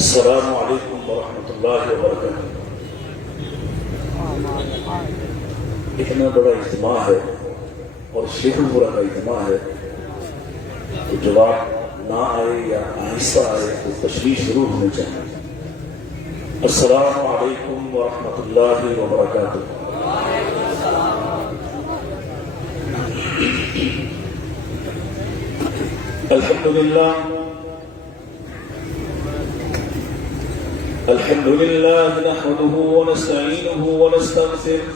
السلام علیکم ورحمۃ اللہ وبرکاتہ۔ اتنا بڑا اجتماع ہے اور شیخ پورا کا اجتماع ہے تو جواب نہ آئے یا آہستہ آئے تو تشریح شروع ہونی چاہیے۔ السلام علیکم ورحمۃ اللہ وبرکاتہ۔ الحمد لله نحمده ونستعينه ونستغفره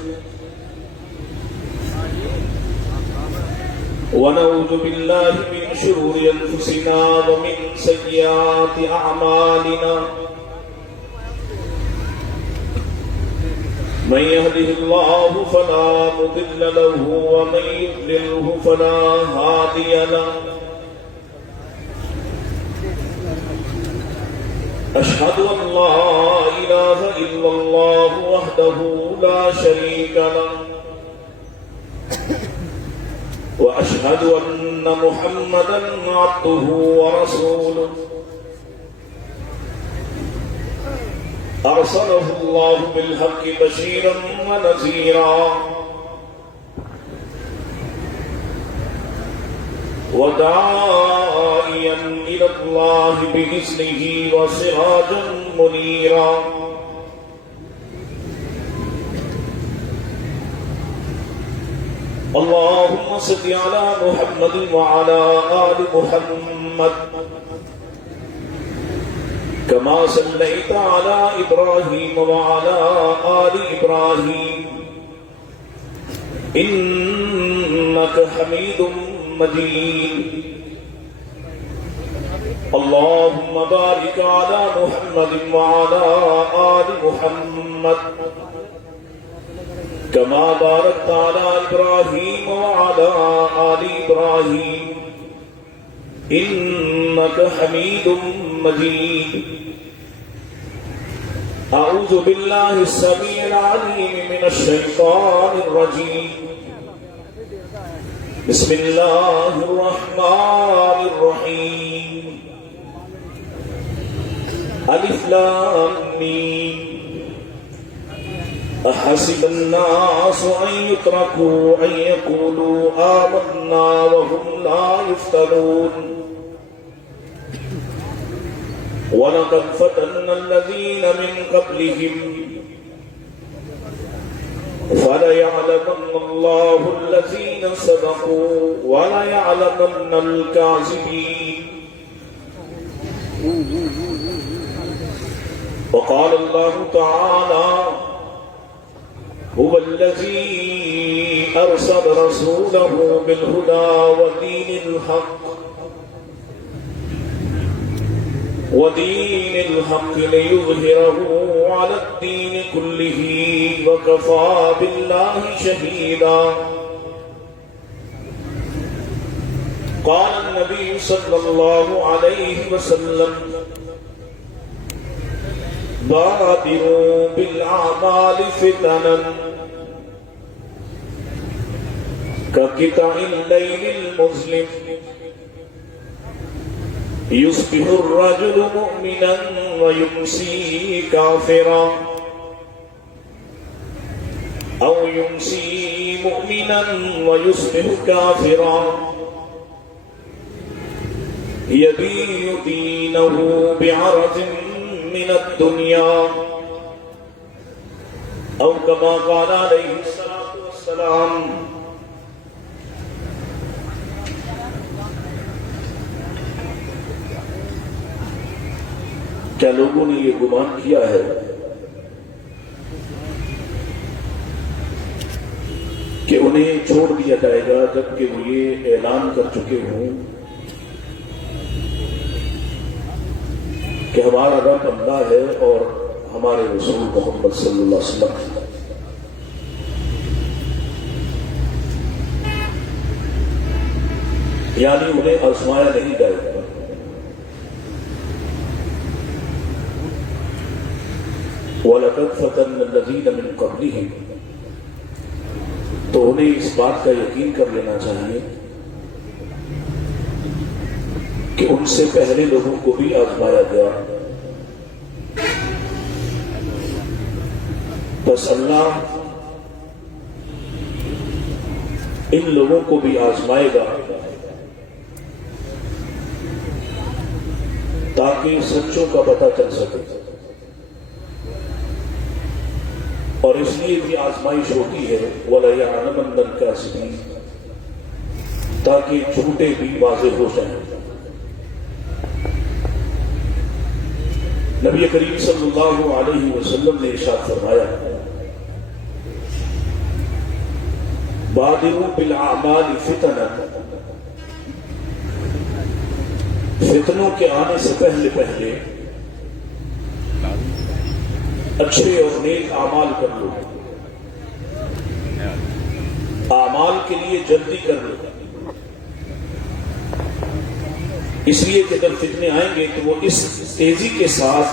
ونعوذ بالله من شرور أنفسنا ومن سيئات أعمالنا، من يهده الله فلا مضل له ومن يضلله فلا هادي له، أشهد أن لا إله إلا الله وحده لا شريك له، وأشهد أن محمدا عبده ورسوله، أرسله الله بالحق بشيرا ونذيرا وداعيا إلى الله بإذنه وسراجا منيرا، اللهم صل على محمد وعلى آل محمد كما صليت على إبراهيم وعلى آل إبراهيم إنك حميد مجيد، اللهم بارك على محمد وعلى آل محمد كما باركت على إبراهيم وعلى آل إبراهيم إنك حميد مجيد۔ أعوذ بالله السميع العليم من الشيطان الرجيم، بسم الله الرحمن الرحيم، ألف لام ميم، أحسب الناس أن يتركوا أن يقولوا آمنا وهم لا يفتنون، ولقد فتنا الذين من قبلهم فليعلمن الله الذين صدقوا وليعلمن الكاذبين، وقال الله تعالى هو الذي أرسل رسوله بالهدى ودين الحق ليظهره على الدين كله وكفى بالله شهيدا۔ قال النبي صلى الله عليه وسلم بادروا بالأعمال فتنا كقطع الليل المظلم، يصبح الرجل مؤمنا ويمسي كافرا أو يمسي مؤمنا ويصبح كافرا، يبيع دينه بعرض من الدنيا أو كما قال عليه الصلاة والسلام۔ کیا لوگوں نے یہ گمان کیا ہے کہ انہیں چھوڑ دیا جائے گا جبکہ وہ یہ اعلان کر چکے ہوں کہ ہمارا رب اللہ ہے اور ہمارے رسول محمد صلی اللہ علیہ وسلم، یعنی انہیں آزمایا نہیں جائے گا۔ وَلَقَدْ فَتَنَّا الَّذِينَ مِن قَبْلِهِمْ، تو انہیں اس بات کا یقین کر لینا چاہیے کہ ان سے پہلے لوگوں کو بھی آزمایا گیا، بس اللہ ان لوگوں کو بھی آزمائے گا تاکہ سچوں کا پتہ چل سکے، اور اس لیے بھی آزمائش ہوتی ہے وَلَيَعْلَمَنَّ الْكَاذِبِينَ، تاکہ جھوٹے بھی واضح ہو جائیں۔ نبی کریم صلی اللہ علیہ وسلم نے ارشاد فرمایا بادروا بالاعمال فتنا، فتنوں کے آنے سے پہلے پہلے اچھے اور نیک اعمال کر لو، اعمال کے لیے جلدی کر لو، اس لیے کہ جب فتنے آئیں گے تو وہ اس تیزی کے ساتھ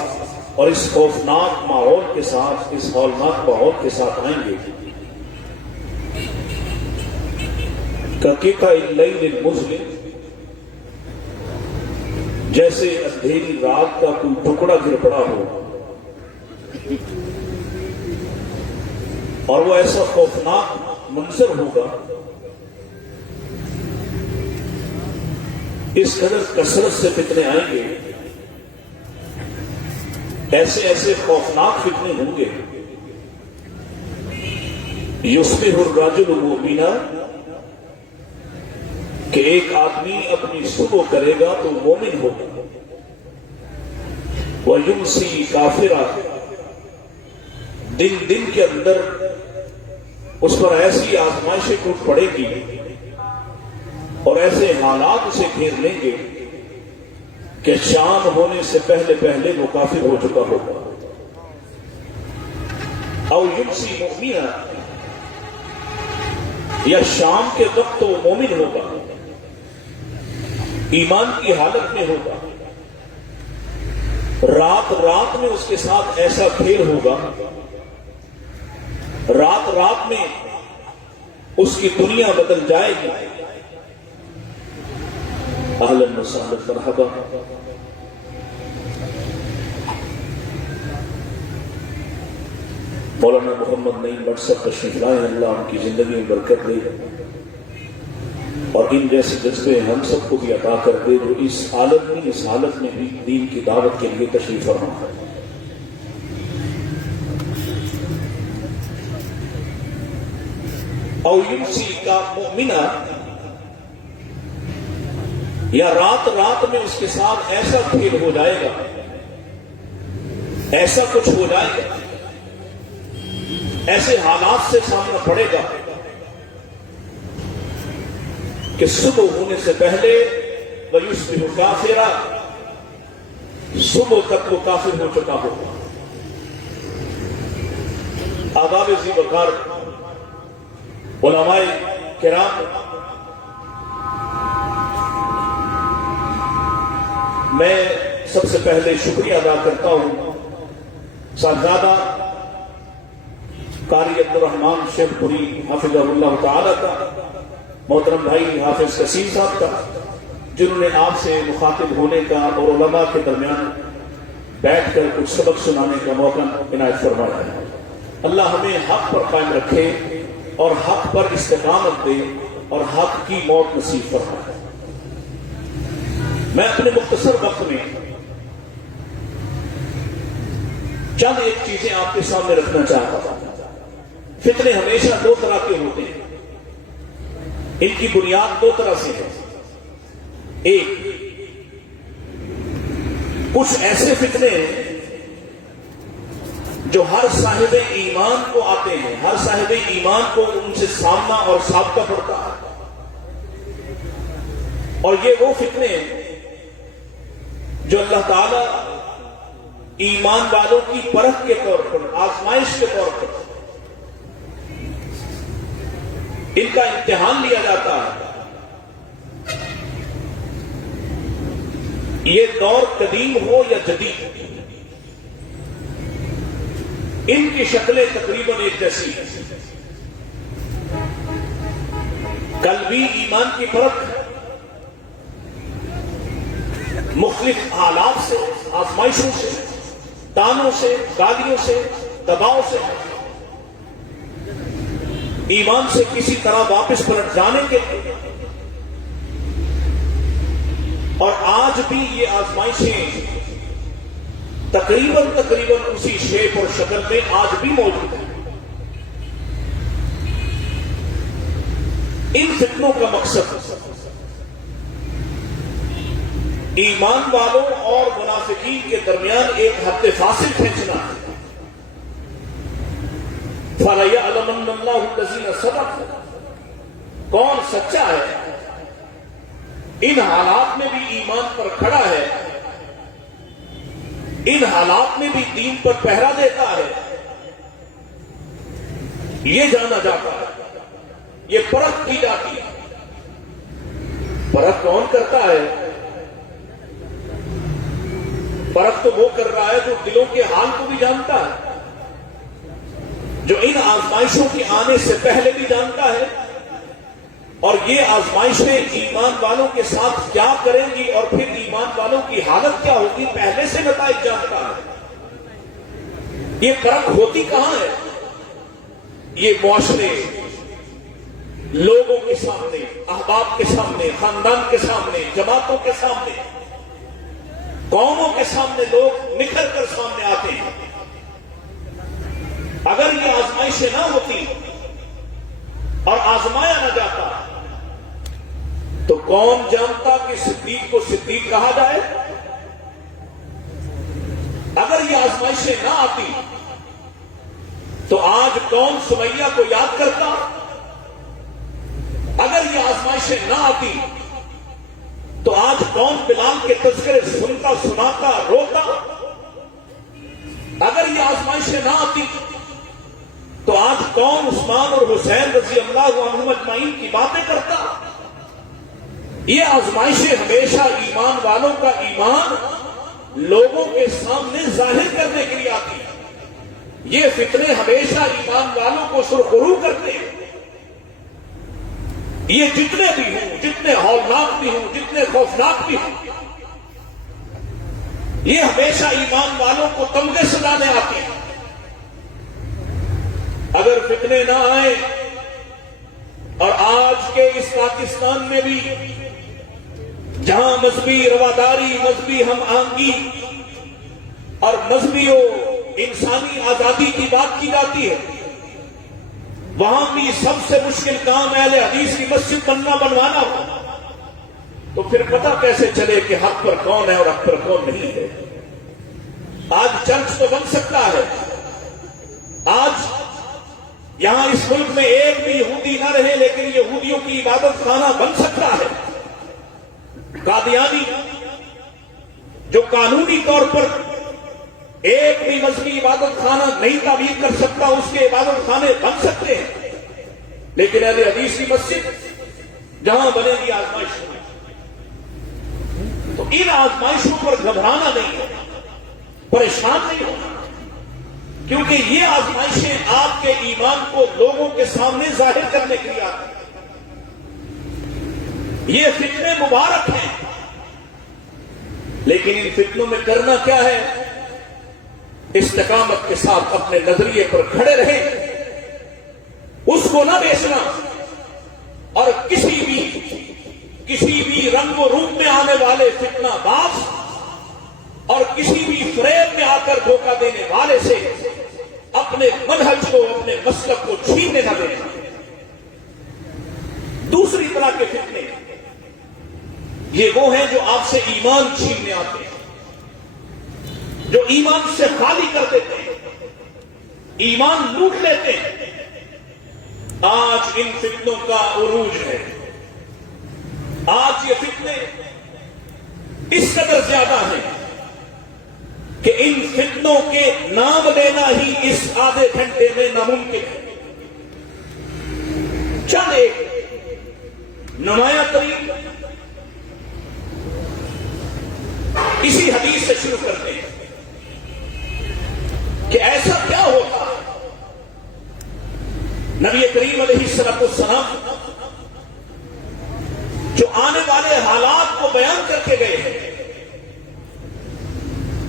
اور اس خوفناک ماحول کے ساتھ، اس ہولناک ماحول کے ساتھ آئیں گے کقطع اللیل المظلم، جیسے اندھیری رات کا کوئی ٹکڑا گر پڑا ہو، اور وہ ایسا خوفناک منظر ہوگا، اس قدر کثرت سے فتنے آئیں گے، ایسے ایسے خوفناک فتنے ہوں گے، یصبح الرجل مؤمنا، کہ ایک آدمی اپنی صبح کرے گا تو مومن ہوگا، وَيُمْسِي كَافِرًا، دن دن کے اندر اس پر ایسی آزمائشیں ٹوٹ پڑے گی اور ایسے حالات اسے گھیر لیں گے کہ شام ہونے سے پہلے پہلے وہ کافر ہو چکا ہوگا۔ او یمسی مؤمنا، یا شام کے وقت تو مومن ہوگا، ایمان کی حالت میں ہوگا، رات رات میں اس کے ساتھ ایسا کھیل ہوگا، رات رات میں اس کی دنیا بدل جائے گی۔ اہلاً وسہلاً، مرحبا۔ مولانا محمد نعیم بٹ صاحب تشریف لائے، اللہ ان کی زندگی میں برکت دے اور ان جیسے جذبے ہم سب کو بھی عطا کر دے جو اس حالت میں بھی دین کی دعوت کے لیے تشریف فرما ہے۔ او یمسی کا مؤمنا، یا رات رات میں اس کے ساتھ ایسا کھیل ہو جائے گا، ایسا کچھ ہو جائے گا، ایسے حالات سے سامنا پڑے گا کہ صبح ہونے سے پہلے وَيُصْبِحُ كَافِرًا، صبح تک وہ کافر ہو چکا ہوگا۔ آداب ذی وقار علماء کرام، میں سب سے پہلے شکریہ ادا کرتا ہوں صاحبزادہ قاری عبدالرحمان شیخ پوری حافظہ اللہ تعالی کا، محترم بھائی حافظ کثیر صاحب کا، جنہوں نے آپ سے مخاطب ہونے کا اور علماء کے درمیان بیٹھ کر کچھ سبق سنانے کا موقع عنایت فرمایا ہے۔ اللہ ہمیں حق پر قائم رکھے اور حق پر استقامت دے اور حق کی موت نصیب فرمائے۔ میں اپنے مختصر وقت میں چند ایک چیزیں آپ کے سامنے رکھنا چاہتا ہوں۔ فتنے ہمیشہ دو طرح کے ہوتے ہیں، ان کی بنیاد دو طرح سے ہے۔ ایک، کچھ ایسے فتنے ہیں جو ہر صاحب ایمان کو آتے ہیں، ہر صاحب ایمان کو ان سے سامنا اور سابقہ پڑتا ہے، اور یہ وہ فتنے ہیں جو اللہ تعالی ایمان والوں کی پرکھ کے طور پر، آزمائش کے طور پر ان کا امتحان لیا جاتا ہے۔ یہ دور قدیم ہو یا جدید، ان کی شکلیں تقریباً ایک جیسی ہیں۔ قلبی ایمان کی پرکھ مختلف حالات سے، آزمائشوں سے، تانوں سے، گالیوں سے، دباؤ سے، ایمان سے کسی طرح واپس پلٹ جانے کے لیے. اور آج بھی یہ آزمائشیں تقریباً اسی شیپ اور شکل میں آج بھی موجود ہیں. ان فتنوں کا مقصد ایمان والوں اور منافقین کے درمیان ایک حد فاصل کھینچنا ہے. فَلَيَعْلَمَنَّ اللَّهُ الَّذِينَ صَدَقُوا. کون سچا ہے، ان حالات میں بھی ایمان پر کھڑا ہے، ان حالات میں بھی دین پر پہرا دیتا ہے، یہ جانا جاتا ہے، یہ پرکھ کی جاتی ہے. پرکھ کون کرتا ہے؟ پرکھ تو وہ کر رہا ہے جو دلوں کے حال کو بھی جانتا ہے، جو ان آزمائشوں کے آنے سے پہلے بھی جانتا ہے، اور یہ آزمائشیں ایمان والوں کے ساتھ کیا کریں گی اور پھر ایمان والوں کی حالت کیا ہوگی پہلے سے نتائج جانتا ہے. یہ پرکھ ہوتی کہاں ہے؟ یہ معاشرے، لوگوں کے سامنے، احباب کے سامنے، خاندان کے سامنے، جماعتوں کے سامنے، قوموں کے سامنے لوگ نکھر کر سامنے آتے ہیں. اگر یہ آزمائشیں نہ ہوتی اور آزمایا نہ جاتا تو کون جانتا کہ صدیق کو صدیق کہا جائے؟ اگر یہ آزمائشیں نہ آتی تو آج کون سمیہ کو یاد کرتا؟ اگر یہ آزمائشیں نہ آتی تو آج کون بلال کے تذکرے سنتا، سناتا، روتا؟ اگر یہ آزمائشیں نہ آتی تو آج کون عثمان اور حسین رضی اللہ عنہم اجمعین کی باتیں کرتا؟ یہ آزمائشیں ہمیشہ ایمان والوں کا ایمان لوگوں کے سامنے ظاہر کرنے کے لیے آتی ہیں. یہ فتنے ہمیشہ ایمان والوں کو سرخرو کرتے ہیں. یہ جتنے بھی ہوں، جتنے ہولناک بھی ہوں، جتنے خوفناک بھی ہوں، یہ ہمیشہ ایمان والوں کو تمغے سجانے آتے ہیں. اگر فتنے نہ آئیں، اور آج کے اس پاکستان میں بھی جہاں مذہبی رواداری، مذہبی ہم آہنگی اور مذہبی و انسانی آزادی کی بات کی جاتی ہے، وہاں بھی سب سے مشکل کام اہل حدیث کی مسجد بنوانا ہو، تو پھر پتہ کیسے چلے کہ حق پر کون ہے اور حق پر کون نہیں ہے؟ آج چرچ تو بن سکتا ہے، آج یہاں اس ملک میں ایک بھی یہودی نہ رہے لیکن یہودیوں کی عبادت خانہ بن سکتا ہے. قادیانی جو قانونی طور پر ایک بھی مذہبی عبادت خانہ نہیں تعمیر کر سکتا، اس کے عبادت خانے بن سکتے ہیں، لیکن اہل حدیث کی مسجد جہاں بنے گی آزمائش، تو ان آزمائشوں پر گھبرانا نہیں ہے، پریشان نہیں ہونا، کیونکہ یہ آزمائشیں آپ کے ایمان کو لوگوں کے سامنے ظاہر کرنے کے لیے آتی ہیں. یہ فتنے مبارک ہیں، لیکن ان فتنوں میں کرنا کیا ہے؟ استقامت کے ساتھ اپنے نظریے پر کھڑے رہیں، اس کو نہ بیچنا، اور کسی بھی رنگ و روپ میں آنے والے فتنہ باز اور کسی بھی فریب میں آ کر دھوکہ دینے والے سے اپنے منہج کو، اپنے مسلک کو چھیننے نہ دینا. دوسری طرح کے فتنے یہ وہ ہیں جو آپ سے ایمان چھیننے آتے ہیں، جو ایمان سے خالی کر دیتے ہیں، ایمان لوٹ لیتے ہیں. آج ان فتنوں کا عروج ہے. آج یہ فتنے اس قدر زیادہ ہیں کہ ان فتنوں کے نام لینا ہی اس آدھے گھنٹے میں ناممکن ہے. چند ایک نمایاں ترین اسی حدیث سے شروع کرتے ہیں کہ ایسا کیا ہوتا ہے. نبی کریم علیہ السلام جو آنے والے حالات کو بیان کر کے گئے ہیں.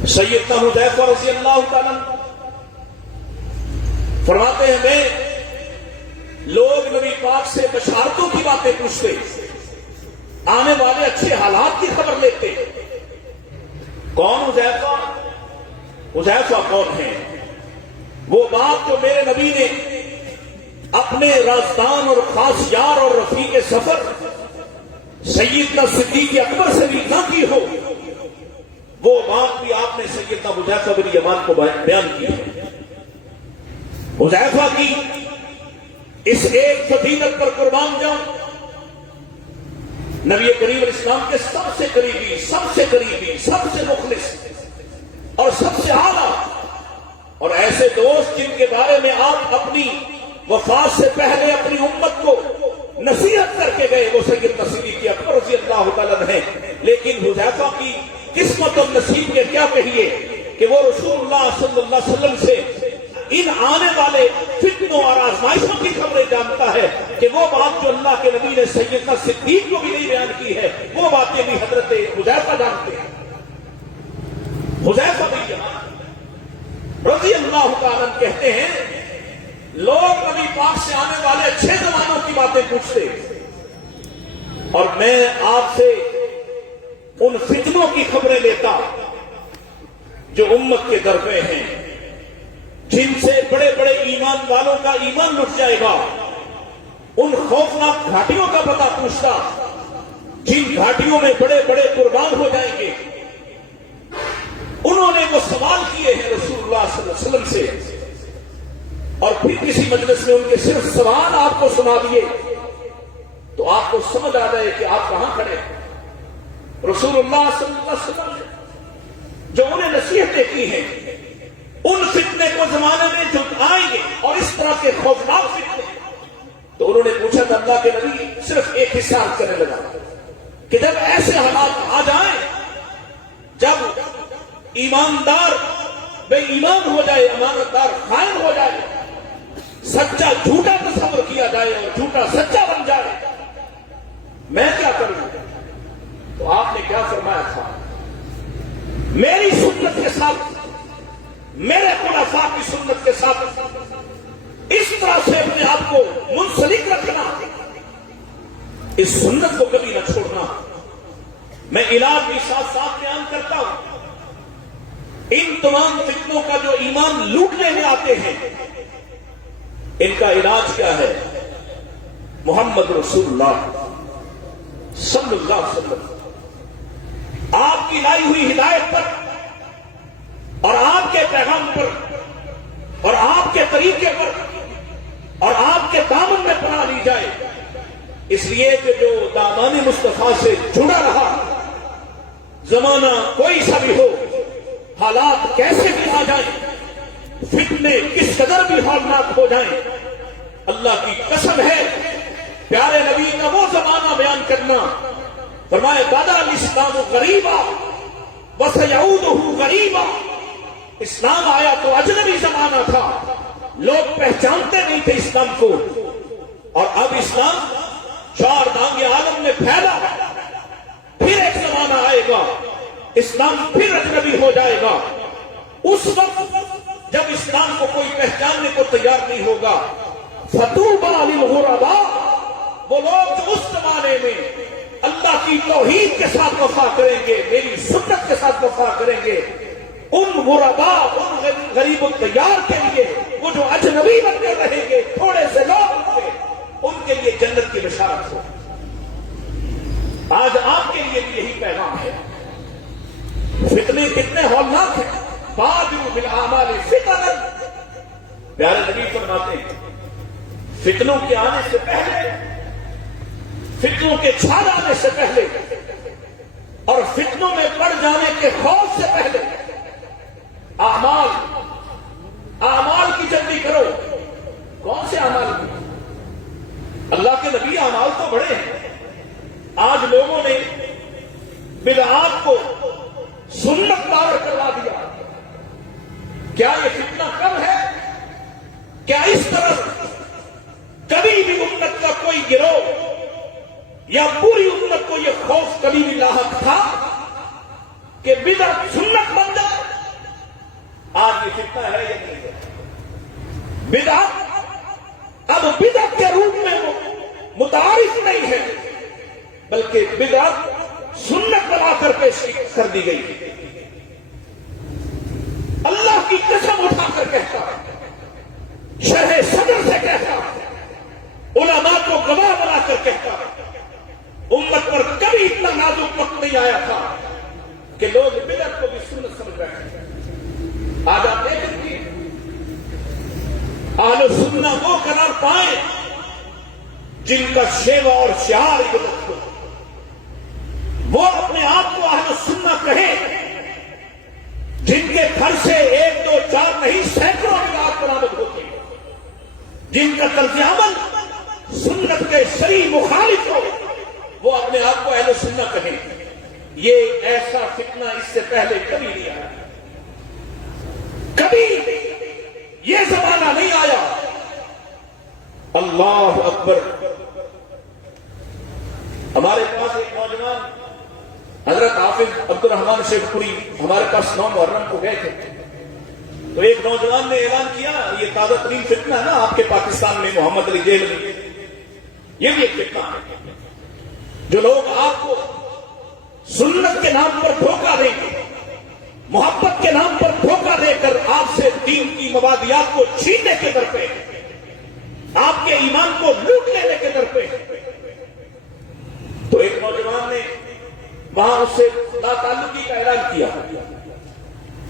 سیدنا حذیفہ رضی اللہ تعالیٰ فرماتے ہیں میں لوگ نبی پاک سے بشارتوں کی باتیں پوچھتے، آنے والے اچھے حالات کی خبر لیتے۔ کون حذیفہ؟ حذیفہ کون ہے؟ وہ بات جو میرے نبی نے اپنے رازدان اور خاص یار اور رفیق سفر سیدنا صدیق اکبر سے بھی نہ کی ہو، وہ بات بھی آپ نے سیدنا حذیفہ بن یمان کو بیان کی ہے۔ حذیفہ کی اس ایک فضیلت پر قربان جاؤں، نبی کریم اسلام کے سب سے قریبی، سب سے مخلص اور سب سے اعلیٰ اور ایسے دوست جن کے بارے میں آپ اپنی وفات سے پہلے اپنی امت کو نصیحت کر کے گئے، وہ سیدنا صدیق اکبر رضی اللہ تعالیٰ عنہ ہیں۔ لیکن حذیفہ کی قسمت اور نصیب کے کیا کہیے کہ وہ رسول اللہ صلی اللہ علیہ وسلم سے ان آنے والے فتنوں اور آزمائشوں کی خبریں جانتا ہے کہ وہ بات جو اللہ کے نبی نے سیدنا صدیق کو بھی نہیں بیان کی ہے، وہ باتیں بھی حضرت حذیفہ جانتے ہیں۔ حذیفہ بن یمان رضی اللہ تعالیٰ عنہ کہتے ہیں، لوگ نبی پاک سے آنے والے اچھے زمانوں کی باتیں پوچھتے اور میں آپ سے ان فتنوں کی خبریں لیتا جو امت کے درپے ہیں، جن سے بڑے بڑے ایمان والوں کا ایمان لٹ جائے گا، ان خوفناک گھاٹیوں کا پتہ پوچھتا جن گھاٹیوں میں بڑے بڑے قربان ہو جائیں گے۔ انہوں نے وہ سوال کیے ہیں رسول اللہ صلی اللہ علیہ وسلم سے، اور پھر کسی مجلس میں ان کے صرف سوال آپ کو سنا دیے تو آپ کو سمجھ آ جائے کہ آپ کہاں کھڑے ہیں۔ رسول اللہ صلی اللہ علیہ وسلم نے جو انہیں نصیحتیں کی ہیں، ان فتنے کو زمانے میں جو آئیں گے اور اس طرح کے خوفناک فتنے، تو انہوں نے پوچھا تھا اللہ کے نبی، صرف ایک حصہ کرنے لگا کہ جب ایسے حالات آ جائیں، جب ایماندار بے ایمان ہو جائے، امانتدار خائن ہو جائے، سچا جھوٹا تصور کیا جائے اور جھوٹا سچا بن جائے، میں کیا کروں؟ تو آپ نے کیا فرمایا تھا؟ میری سنت کے ساتھ، میرے خلفاء کی سنت کے ساتھ اس طرح سے اپنے آپ کو منسلک رکھنا، اس سنت کو کبھی نہ چھوڑنا۔ میں علاج بھی ساتھ ساتھ بیان کرتا ہوں۔ ان تمام فتنوں کا جو ایمان لوٹنے میں آتے ہیں، ان کا علاج کیا ہے؟ محمد رسول اللہ صلی اللہ علیہ وسلم آپ کی لائی ہوئی ہدایت پر اور آپ کے پیغام پر اور آپ کے طریقے پر اور آپ کے دامن میں پناہ لی جائے، اس لیے کہ جو دامان مصطفیٰ سے جڑا رہا، زمانہ کوئی سا بھی ہو، حالات کیسے بھی آ جائیں، فتنے کس قدر بھی ہولناک ہو جائیں، اللہ کی قسم ہے پیارے نبی کا وہ زمانہ بیان کرنا، فرمایا بدأ الاسلام غریبا وسیعود غریبا، اسلام آیا تو اجنبی زمانہ تھا، لوگ پہچانتے نہیں تھے اسلام کو، اور اب اسلام چار دانگے عالم میں پھیلا، پھر ایک زمانہ آئے گا اسلام پھر اجنبی ہو جائے گا۔ اس وقت جب اسلام کو کوئی پہچاننے کو تیار نہیں ہوگا، فطوبی للغرباء، وہ لوگ جو اس زمانے میں اللہ کی توحید کے ساتھ وفا کریں گے، میری سنت کے ساتھ وفا کریں گے، ان غرباء، ان غریب التیار کے لیے، وہ جو اجنبی بنتے رہیں گے، تھوڑے سے لوگ ہوں گے، ان کے لیے جنت کی بشارت ہو۔ آج آپ کے لیے بھی یہی پیغام ہے۔ فتنے کتنے ہولناک ہیں، بادروا بالاعمال فتنا، پیارے نبی فرماتے ہیں فتنوں کے آنے سے پہلے، فتنوں کے چھا جانے سے پہلے اور فتنوں میں پڑ جانے کے خوف سے پہلے اعمال کی جلدی کرو۔ کون سے اعمال کی؟ اللہ کے نبی اعمال تو بڑے ہیں، آج لوگوں نے بدعات کو سنت دار کروا دیا۔ کیا یہ فتنہ کم ہے؟ کیا اس طرح کبھی بھی امت کا کوئی گروہ یا پوری امت کو یہ خوف کبھی بھی لاحق تھا کہ بدعت سنت بن جائے؟ آج یہ فتنہ ہے یا نہیں ہے؟ بدعت اب بدعت کے روپ نہیں ہے بلکہ بدعت سنت بنا کر پیش کر دی گئی. اللہ کی قسم اٹھا کر کہتا شرح صدر سے کہتا علماء کو گواہ بنا کر کہتا امت پر کبھی اتنا نازک وقت نہیں آیا تھا کہ لوگ بدعت کو بھی سنت سمجھ رہے ہیں. آج آپ دیکھیں گے اہل سنت وہ قرار پائیں جن کا شیوا اور شعار بدعت ہو. وہ اپنے آپ کو اہل سنت کہیں جن کے گھر سے 1 2 4 نہیں سینکڑوں بدعات برآمد ہوتی ہیں. جن کا طرز عمل سنت کے صریح مخالف ہو وہ اپنے آپ کو اہل سنت کہیں. یہ ایسا فتنہ اس سے پہلے کبھی نہیں آیا. کبھی یہ زمانہ نہیں آیا. اللہ اکبر. ہمارے پاس ایک نوجوان حضرت حافظ عبد الرحمان شیخ پوری ہمارے پاس 9 محرم کو گئے تھے تو ایک نوجوان نے اعلان کیا یہ تازہ ترین فتنہ ہے نا آپ کے پاکستان میں محمد علی جیل میں یہ بھی ایک فتنہ ہے جو لوگ آپ کو سنت کے نام پر دھوکہ دیں گے محبت کے نام پر دھوکہ دے کر آپ سے دین کی مبادیات کو چھیننے کے در پہ آپ کے ایمان کو لوٹ لینے کے در پہ. تو ایک نوجوان نے وہاں اس سے لا تعلقی کا اعلان کیا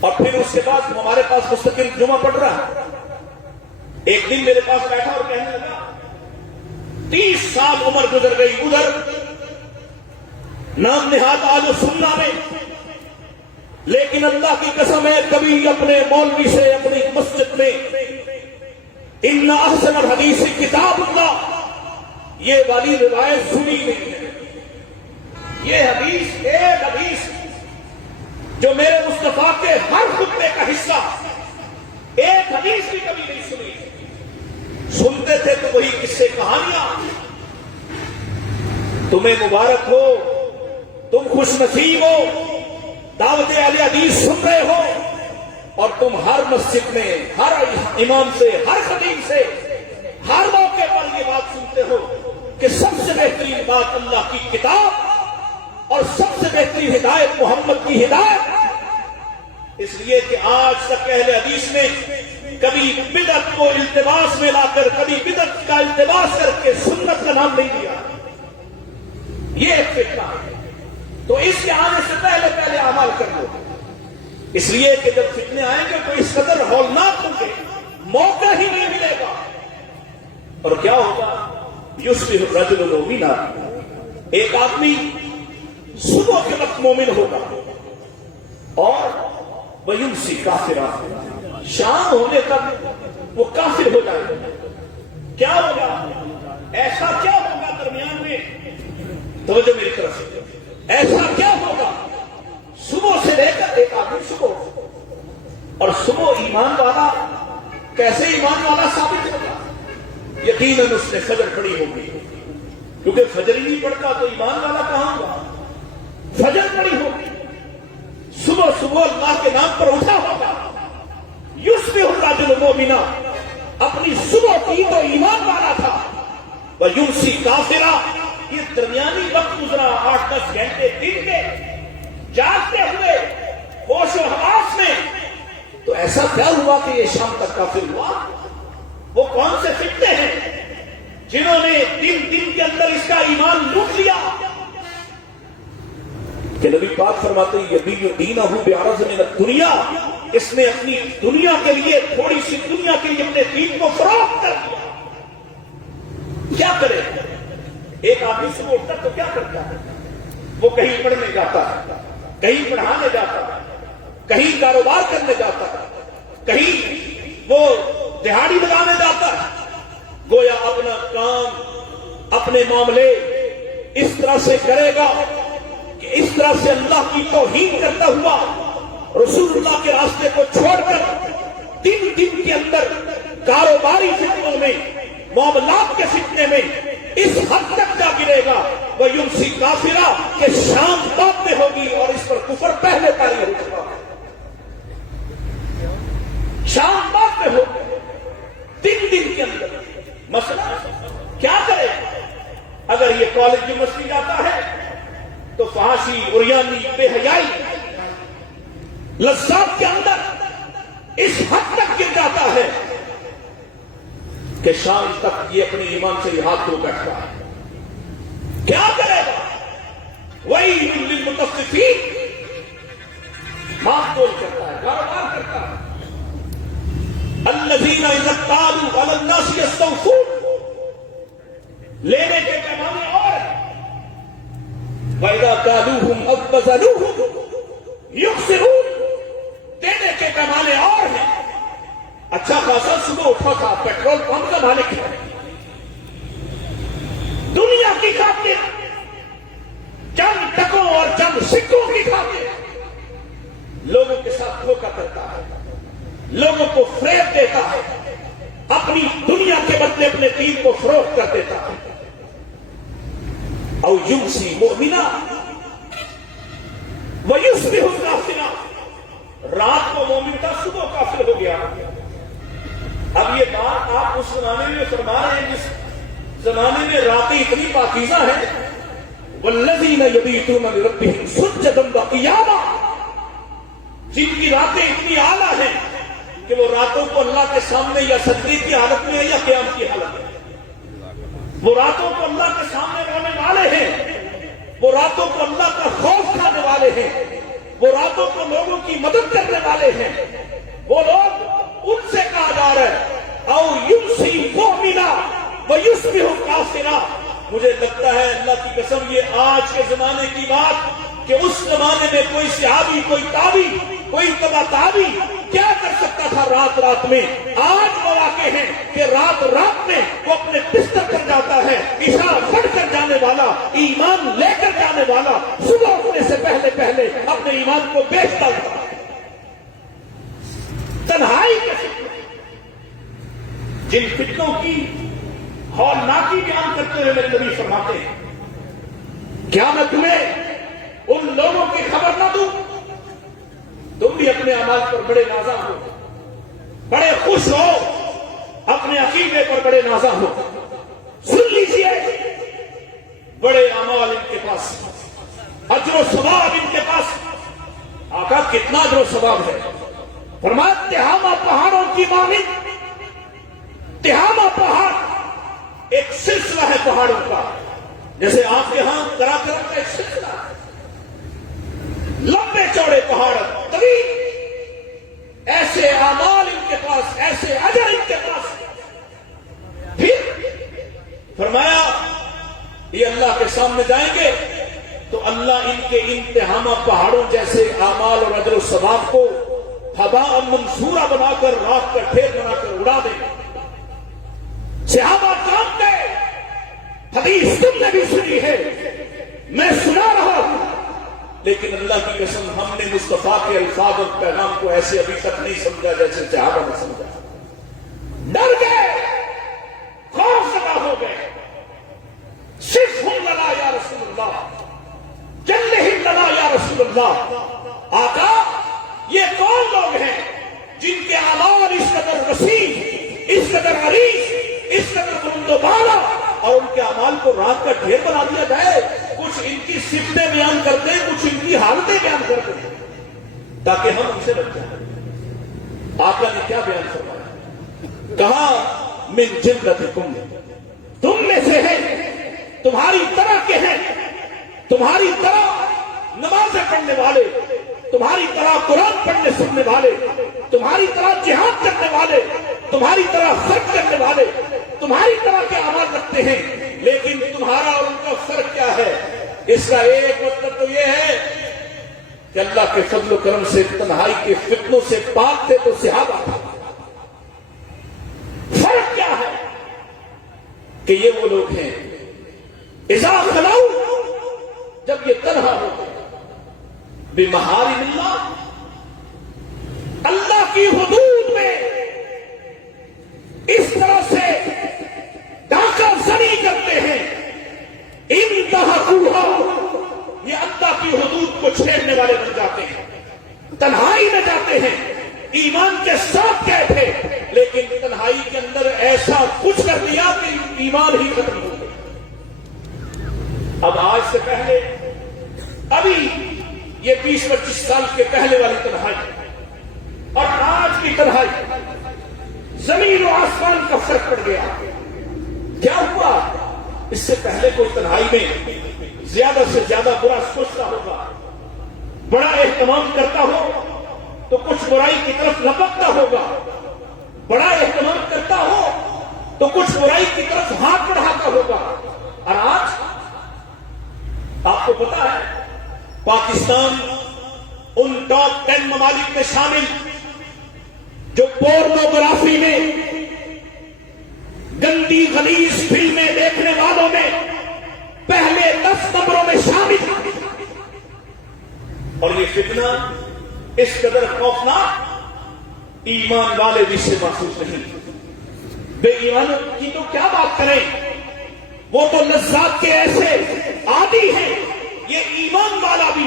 اور پھر اس کے بعد ہمارے پاس مستقل جمعہ پڑھ رہا. ایک دن میرے پاس بیٹھا اور کہنے لگا 30 سال عمر گزر گئی ادھر نام نہاد اہل سنت میں لیکن اللہ کی قسم ہے کبھی اپنے مولوی سے اپنی مسجد میں ان احسن الحدیث کتاب اللہ یہ والی روایت سنی نہیں ہے. یہ حدیث ایک حدیث جو میرے مصطفیٰ کے ہر خطبے کا حصہ ایک حدیث بھی کبھی نہیں سنی. سنتے تھے تو وہی قصے کہانیاں. تمہیں مبارک ہو تم خوش نصیب ہو دعوت اہل حدیث سن رہے ہو اور تم ہر مسجد میں ہر امام سے ہر خطیب سے ہر موقع پر یہ بات سنتے ہو کہ سب سے بہترین بات اللہ کی کتاب اور سب سے بہترین ہدایت محمد کی ہدایت. اس لیے کہ آج تک اہل حدیث نے کبھی بدعت کو التباس میں لا کر کبھی بدعت کا التباس کر کے سنت کا نام نہیں دیا. یہ ایک فتنہ ہے. تو اس کے آنے سے پہلے عمل کر لو. اس لیے کہ جب فتنے آئیں گے تو اس قدر ہولناک ہوں گے موقع ہی نہیں ملے گا. اور کیا ہوگا یصبح الرجل مؤمنا ایک آدمی صبح کے وقت مومن ہوگا اور ویمسی کافرا شام ہونے تک وہ کافر ہو جائے گا. کیا ہوگا ایسا کیا ہوگا درمیان میں توجہ میری طرف سے ایسا کیا ہوگا صبح سے لے کر ایک آدمی صبح اور صبح ایمان والا کیسے ایمان والا ثابت ہوگا. یقیناً اس نے فجر پڑھی ہوگی کیونکہ فجر ہی نہیں پڑھتا تو ایمان والا کہاں ہوگا. فجر پڑھی ہوگی صبح صبح اللہ کے نام پر اٹھا ہوگا. یصبح الرجل مؤمنا اپنی صبح کی تو ایمان والا تھا ویمسی کافرا یہ درمیانی وقت گزرا 8-10 گھنٹے دن کے جاگتے ہوئے ہوش و حواس میں تو ایسا کیا ہوا کہ یہ شام تک کافر ہوا. وہ کون سے فتنے ہیں جنہوں نے دن کے اندر اس کا ایمان لوٹ لیا کہ نبی پاک فرماتے ہیں یبیع دینہ بعرض من الدنیا اس نے اپنی دنیا کے لیے تھوڑی سی دنیا کے لیے اپنے دین کو فروخت کر دیا. کیا کرے ایک آدمی سے وہ اٹھتا تو کیا کرتا ہے وہ کہیں پڑھنے جاتا ہے کہیں پڑھانے جاتا ہے کہیں کاروبار کرنے جاتا ہے کہیں وہ دہاڑی لگانے جاتا ہے گویا اپنا کام اپنے معاملے اس طرح سے کرے گا کہ اس طرح سے اللہ کی توہین کرتا ہوا رسول اللہ کے راستے کو چھوڑ کر دن کے اندر کاروباری فتنوں میں معاملات کے فتنے میں اس حد تک جا گرے گا وہ یمسی کافرا کہ شام بعد میں ہوگی اور اس پر کفر پہلے طاری ہو چکا. شام بعد میں ہوگی دن کے اندر مسئلہ کیا کرے اگر یہ کالج یونیورسٹی جاتا ہے تو فحاشی، عریانی، بے حیائی، لذات کے اندر اس حد تک گر جاتا ہے کہ شام تک یہ اپنے ایمان سے ہاتھ دھو بیٹھتا ہے. کیا کرے گا؟ وَيْلٌ لِّلْمُطَفِّفِينَ، مال تول کرتا ہے، کاروبار کرتا ہے. الَّذِينَ إِذَا اكْتَالُوا عَلَى النَّاسِ يَسْتَوْفُونَ، لینے کے پیمانے اور وَإِذَا كَالُوهُمْ أَوْ وَزَنُوهُمْ يُخْسِرُونَ، دینے کے پیمانے اور ہیں. اچھا خاصا صبح اٹھا تھا، پیٹرول پمپ کا مالک ہے، دنیا کی خاطر چند ٹکوں اور چند سکوں کی خاطر لوگوں کے ساتھ دھوکہ کرتا ہے، لوگوں کو فریب دیتا ہے، اپنی دنیا کے بدلے اپنے دین کو فروخت کر دیتا ہے. او یمسی مؤمنا ویصبح کافرا، رات کو مومن تھا، صبح کافر ہو گیا. اب یہ بات آپ اس زمانے میں فرما رہے ہیں جس زمانے میں راتیں اتنی پاکیزہ ہیں. والذین یبیتون لربہم سجدا وقیاما، جن کی راتیں اتنی اعلیٰ ہیں کہ وہ راتوں کو اللہ کے سامنے یا سجدے کی حالت میں ہے یا قیام کی حالت میں، وہ راتوں کو اللہ کے سامنے رونے والے ہیں، وہ راتوں کو اللہ کا خوف کھانے والے ہیں، وہ راتوں کو لوگوں کی مدد کرنے والے ہیں. وہ لوگ، ان سے کہا جا رہا ہے او یمسی مؤمنا ویصبح کافرا. مجھے لگتا ہے اللہ کی قسم یہ آج کے زمانے کی بات کہ اس زمانے میں کوئی صحابی، کوئی تابعی، کوئی تبع تابعی کیا کر سکتا تھا رات رات میں. آج مواقع ہیں کہ رات رات میں وہ اپنے بستر پر جاتا ہے، عشاء پڑھ کر جانے والا، ایمان لے کر جانے والا، صبح اٹھنے سے پہلے پہلے اپنے ایمان کو بیچتا ہوتا ہے. تنہائی کے فتنے، جن فتنوں کی ہولناکی بیان کرتے ہوئے میرے نبی فرماتے ہیں کیا میں تمہیں ان لوگوں کی خبر نہ دوں؟ تم بھی اپنے اعمال پر بڑے نازاں ہو، بڑے خوش ہو، اپنے عقیدے پر بڑے نازاں ہو. سن لیجیے، بڑے اعمال ان کے پاس، اجر و ثواب ان کے پاس. آقا کتنا اجر و ثواب ہے؟ فرمایا تہامہ پہاڑوں کی مانند. تہامہ پہاڑ ایک سلسلہ ہے پہاڑوں کا، جیسے آپ کے ہاں طرح طرح کا ایک سلسلہ ہے. لمبے چوڑے پہاڑ، طویل، ایسے اعمال ان کے پاس، ایسے اجر ان کے پاس. پھر فرمایا یہ اللہ کے سامنے جائیں گے تو اللہ ان کے انتہامہ پہاڑوں جیسے اعمال اور اجر و ثواب کو ہباء منصورہ بنا کر، راکھ کا ڈھیر بنا کر اڑا دیں گے. صحابہ کام گئے. حدیث تم نے بھی سنی ہے، میں سنا رہا ہوں، لیکن اللہ کی قسم ہم نے مصطفیٰ کے الفاظ اور پیغام کو ایسے ابھی تک نہیں سمجھا جیسے صحابہ نے سمجھا. ڈر گئے، خوف زدہ ہو گئے. صفہم لنا یا رسول اللہ، جلہم لنا یا رسول اللہ. آقا یہ کون لوگ ہیں جن کے اعمال اس قدر وسیع، اس قدر عریض، اس قدر بلند و بالا، اور ان کے اعمال کو رات کا ڈھیر بنا دیا جائے؟ کچھ ان کی صفتیں بیان کرتے ہیں، کچھ ان کی حالتیں بیان کرتے ہیں تاکہ ہم ان سے بچ جائیں. آقا نے کیا بیان فرمایا؟ کہا من جلدتکم، تم میں سے ہے، تمہاری طرح کے ہیں، تمہاری طرح نمازیں پڑھنے والے، تمہاری طرح قرآن پڑھنے سننے والے، تمہاری طرح جہاد کرنے والے، تمہاری طرح خرچ کرنے والے، تمہاری طرح کے اعمال رکھتے ہیں. لیکن تمہارا اور ان کا فرق کیا ہے؟ اس کا ایک مطلب تو یہ ہے کہ اللہ کے فضل و کرم سے تنہائی کے فتنوں سے پاک تھے تو صحابہ تھا. فرق کیا ہے کہ یہ وہ لوگ ہیں اذا خلو، جب یہ تنہا ہوتے بمحارم اللہ، اللہ کی حدود میں اس طرح سے ڈاکہ زنی کرتے ہیں. انتہقوہا، یہ اللہ کی حدود کو چھیڑنے والے بن جاتے ہیں. تنہائی میں جاتے ہیں، ایمان کے ساتھ گئے تھے لیکن تنہائی کے اندر ایسا کچھ کر دیا کہ ایمان ہی ختم ہو گیا. اب آج سے پہلے ابھی یہ 20-25 سال کے پہلے والی تنہائی اور آج کی تنہائی زمین و آسمان کا فرق پڑ گیا. کیا ہوا؟ اس سے پہلے کوئی تنہائی میں زیادہ سے زیادہ برا سوچتا ہوگا, بڑا اہتمام کرتا ہو تو کچھ برائی کی طرف لپکتا ہوگا, بڑا اہتمام کرتا ہو تو کچھ برائی کی طرف ہاتھ بڑھاتا ہوگا. اور آج آپ کو پتا ہے پاکستان ان ٹاپ 10 ممالک میں شامل جو پورنوگرافی میں, گندی غلیظ فلمیں دیکھنے والوں میں پہلے 10 نمبروں میں شامل ہے. اور یہ فتنہ اس قدر خوفناک ایمان والے بھی سے محسوس نہیں. بے ایمانوں کی تو کیا بات کریں, وہ تو لذات کے ایسے عادی ہیں. یہ ایمان والا بھی,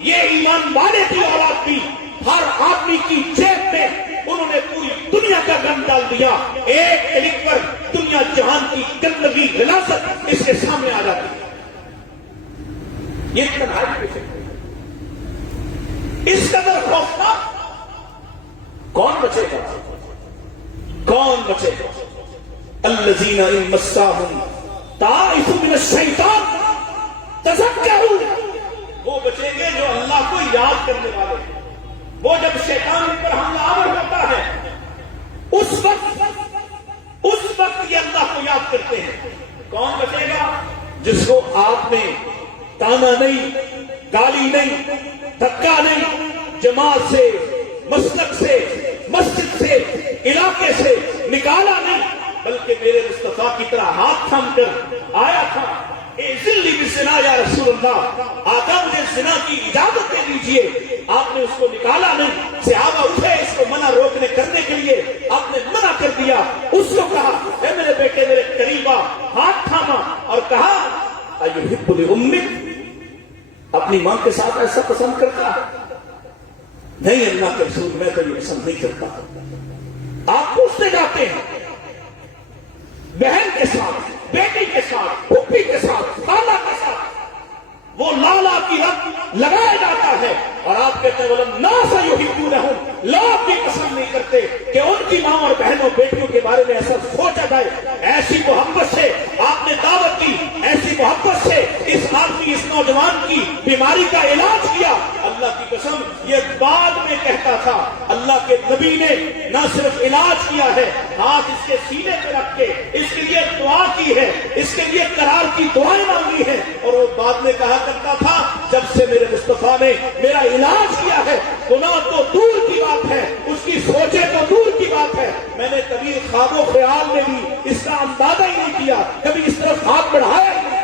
یہ ایمان والے کی اولاد بھی, ہر آدمی کی جیب میں انہوں نے پوری دنیا کا غم ڈال دیا. ایک کلک پر دنیا جہان کی گندگی غلاظت اس کے سامنے آ جاتی ہے. یہ تنہائی کیسے, اس قدر خوفناک کون بچے گا, کون بچے گا؟ الذین ان مساہم طائف من الشیطان تذکروا, وہ بچیں گے جو اللہ کو یاد کرنے والے ہیں. وہ جب شیطان ان پر حملہ آور ہوتا ہے اس وقت یہ اللہ کو یاد کرتے ہیں. کون بچے گا؟ جس کو آپ نے تانا نہیں, گالی نہیں, دھکا نہیں, جماعت سے, مسلک سے, مسجد سے, علاقے سے نکالا نہیں, بلکہ میرے مصطفیٰ کی طرح ہاتھ تھام کر آیا تھا. اے ذلی بالزنا یا رسول اللہ, آقا مجھے زنا کی اجازت دے دیجئے. آپ نے اس کو نکالا نہیں. صحابہ اٹھے اس کو منع روکنے کرنے کے لیے, آپ نے منع کر دیا. اس کو کہا اے میرے بیٹے میرے قریب آ, ہاتھ تھاما اور کہا ایحب لامک, اپنی ماں کے ساتھ ایسا پسند کرتا ہے؟ نہیں اللہ کے رسول میں تو یہ پسند نہیں کرتا. آپ پوچھتے جاتے ہیں بہن کے ساتھ, بیٹی کے ساتھ, پھوپھی کے ساتھ, خالہ کے ساتھ, وہ لالا کی رت لگایا جاتا ہے اور آپ کہتے ہیں وَلَلنَّاسَ يُحِبُّونَهُمْ, لوگ بھی پسند نہیں کرتے کہ ان کی ماں اور بہنوں بیٹیوں کے بارے میں ایسا سوچا جائے. ایسی محبت سے آپ نے دعوت دی, ایسی محبت سے اس آدمی, اس نوجوان کی بیماری کا علاج کیا. اللہ کی قسم یہ بعد میں کہتا تھا, اللہ کے نبی نے نہ صرف علاج کیا ہے, ہاتھ اس کے سینے پہ رکھ کے اس کے لیے دعا کی ہے, اس کے لیے قرار کی دعائیں مانگی ہیں. اور وہ بعد میں کہا کرتا تھا جب سے میرے مصطفیٰ نے میرا علاج کیا ہے, گناہ تو دور کی بات ہے, اس کی سوچے تو دور کی بات ہے, میں نے کبھی خواب و خیال میں بھی اس کا اندازہ ہی نہیں کیا, کبھی اس طرف ہاتھ بڑھایا ہی نہیں.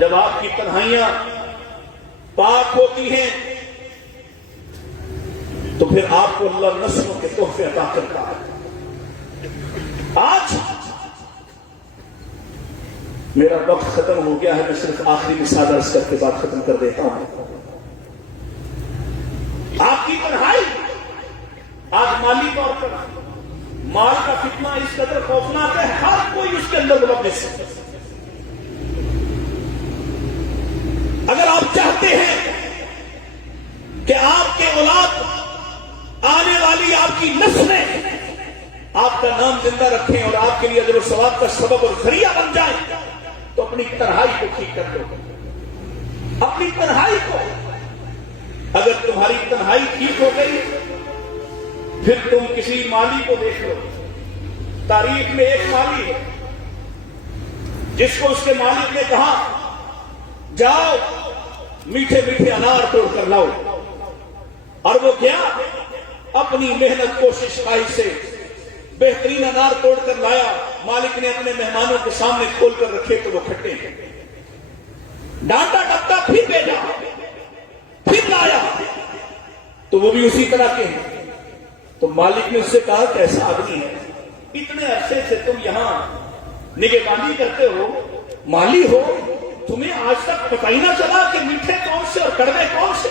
جب آپ کی تنہائیاں پاک ہوتی ہیں تو پھر آپ کو اللہ نسلوں کے تحفے عطا کرتا ہے. آج میرا وقت ختم ہو گیا ہے, میں صرف آخری مثال عرض کر کے بات ختم کر دیتا ہوں. آپ کی تنہائی آج مالی طور پر, مال کا فتنہ اس قدر خوفناک ہے, ہر کوئی اس کے اندر ملوث ہے. اگر آپ چاہتے ہیں کہ آپ کے اولاد, آنے والی آپ کی نسلیں آپ کا نام زندہ رکھیں اور آپ کے لیے اجر و ثواب کا سبب اور ذریعہ بن جائیں, تو اپنی تنہائی کو ٹھیک کر دو. اپنی تنہائی کو, اگر تمہاری تنہائی ٹھیک ہو گئی پھر تم کسی مالی کو دیکھ لو. تاریخ میں ایک مالی ہے جس کو اس کے مالک نے کہا جاؤ میٹھے میٹھے انار توڑ کر لاؤ, اور وہ گیا اپنی محنت کوشش خواہش سے بہترین انار توڑ کر لایا. مالک نے اپنے مہمانوں کے سامنے کھول کر رکھے تو وہ کھٹے ہیں. ڈانٹا ڈپٹا پھر بھیجا, پھر لایا تو وہ بھی اسی طرح کے ہیں. تو مالک نے اس سے کہا کیسا آدمی ہے, اتنے عرصے سے تم یہاں نگہبانی کرتے ہو, مالی ہو, تمہیں آج تک پتہ ہی نہ چلا کہ میٹھے کون سے اور کڑوے کون سے.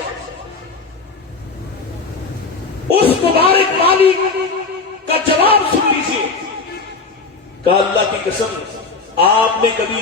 اس مبارک مالی کا جواب سن لیجیے. کہا اللہ کی قسم آپ نے کبھی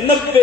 90